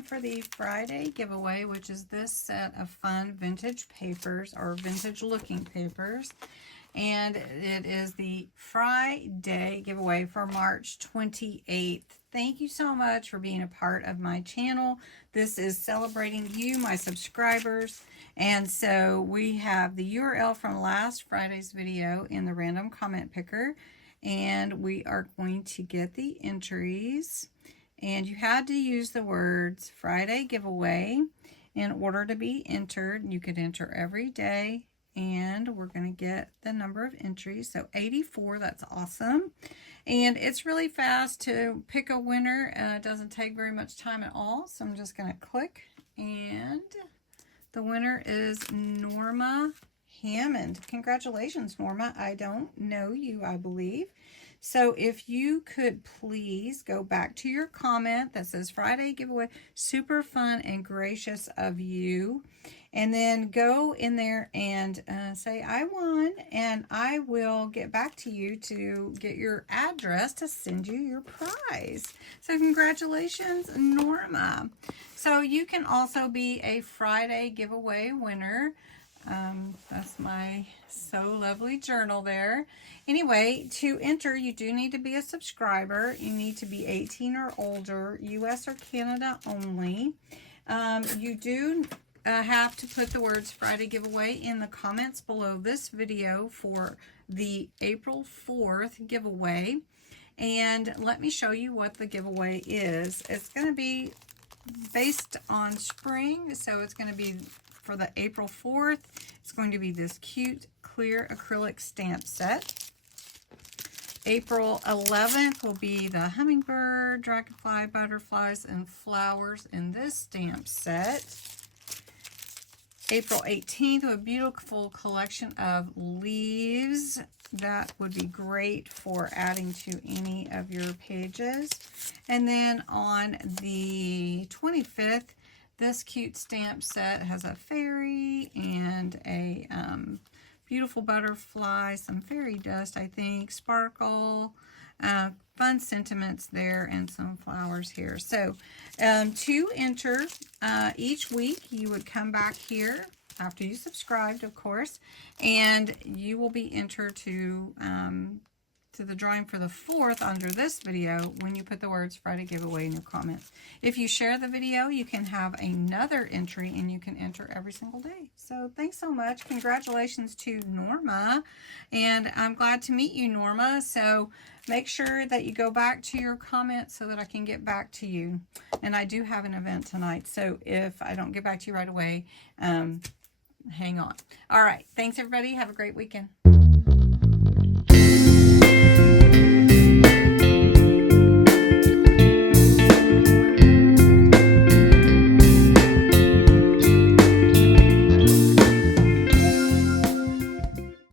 time for the Friday giveaway, which is this set of fun vintage papers, or vintage looking papers. And it is the Friday giveaway for March 28th. Thank you so much for being a part of my channel. This is celebrating you, my subscribers. And so we have the URL from last Friday's video in the random comment picker. And we are going to get the entries. And you had to use the words Friday giveaway in order to be entered. You could enter every day. And we're going to get the number of entries. So 84, that's awesome. And it's really fast to pick a winner. It doesn't take very much time at all. So I'm just going to click. And the winner is Norma Hammond. Congratulations, Norma. I don't know you, I believe. So if you could please go back to your comment that says Friday giveaway, super fun and gracious of you. And then go in there and say, I won, and I will get back to you to get your address to send you your prize. So congratulations, Norma. So you can also be a Friday giveaway winner. That's my So Lovely journal there. Anyway, to enter, you do need to be a subscriber. You need to be 18 or older, US or Canada only. You do have to put the words Friday giveaway in the comments below this video for the April 4th giveaway. And let me show you what the giveaway is. It's going to be based on spring, so it's going to be for the April 4th. It's going to be this cute clear acrylic stamp set. April 11th will be the hummingbird, dragonfly, butterflies, and flowers in this stamp set. April 18th, a beautiful collection of leaves. That would be great for adding to any of your pages. And then on the 25th, this cute stamp set has a fairy and a beautiful butterfly, some fairy dust, I think, sparkle, fun sentiments there, and some flowers here. So to enter each week, you would come back here after you subscribed, of course, and you will be entered to the drawing for the 4th under this video when you put the words Friday giveaway in your comments. If you share the video, you can have another entry and you can enter every single day. So thanks so much. Congratulations to Norma. And I'm glad to meet you, Norma. So make sure that you go back to your comments so that I can get back to you. And I do have an event tonight. So if I don't get back to you right away, hang on. All right. Thanks, everybody. Have a great weekend.